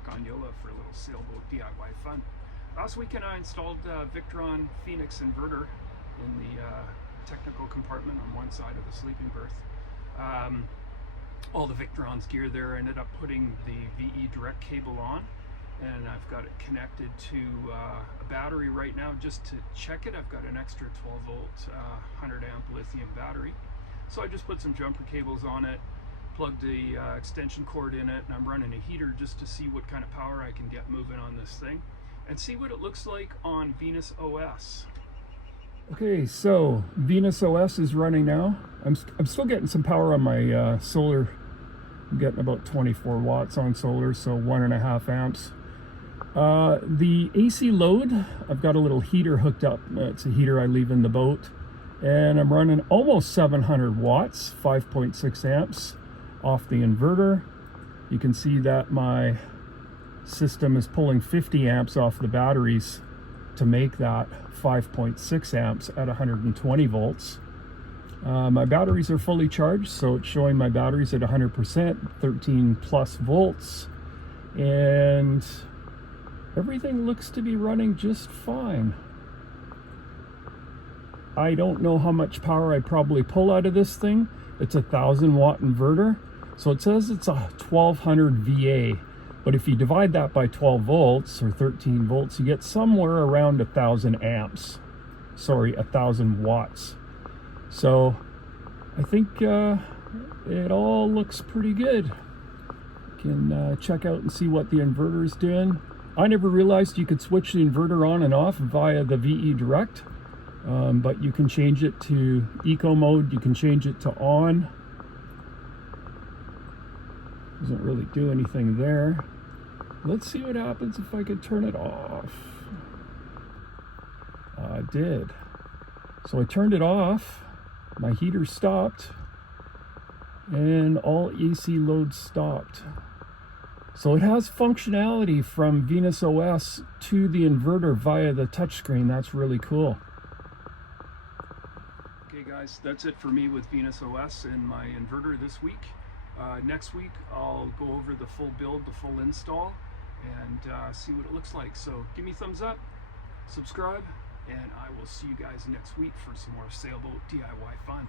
back on Yola for a little sailboat DIY fun. Last weekend I installed Victron Phoenix Inverter in the technical compartment on one side of the sleeping berth. All the Victron's gear there, I ended up putting the VE direct cable on, and I've got it connected to a battery right now just to check it. I've got an extra 12 volt 100 amp lithium battery. So I just put some jumper cables on it, plugged the extension cord in it, and I'm running a heater just to see what kind of power I can get moving on this thing and see what it looks like on Venus OS. Okay, so Venus OS is running now. I'm still getting some power on my solar. I'm getting about 24 watts on solar, so 1.5 amps. The AC load, I've got a little heater hooked up. It's a heater I leave in the boat, and I'm running almost 700 watts, 5.6 amps off the inverter. You can see that my system is pulling 50 amps off the batteries to make that 5.6 amps at 120 volts. My batteries are fully charged, so it's showing my batteries at 100%, 13 plus volts, and everything looks to be running just fine. I don't know how much power I probably pull out of this thing. It's a 1,000 watt inverter, so it says it's a 1200 VA, but if you divide that by 12 volts or 13 volts, you get somewhere around 1,000 amps. Sorry, 1,000 watts. So I think it all looks pretty good. You can check out and see what the inverter is doing. I never realized you could switch the inverter on and off via the VE Direct, but you can change it to eco mode, you can change it to on. Doesn't really do anything there. Let's see what happens if I could turn it off. I did. So I turned it off, my heater stopped, and all AC load stopped. So it has functionality from Venus OS to the inverter via the touchscreen. That's really cool. Okay guys, that's it for me with Venus OS and my inverter this week. Next week I'll go over the full build, the full install, and see what it looks like. So give me a thumbs up, subscribe, and I will see you guys next week for some more sailboat DIY fun.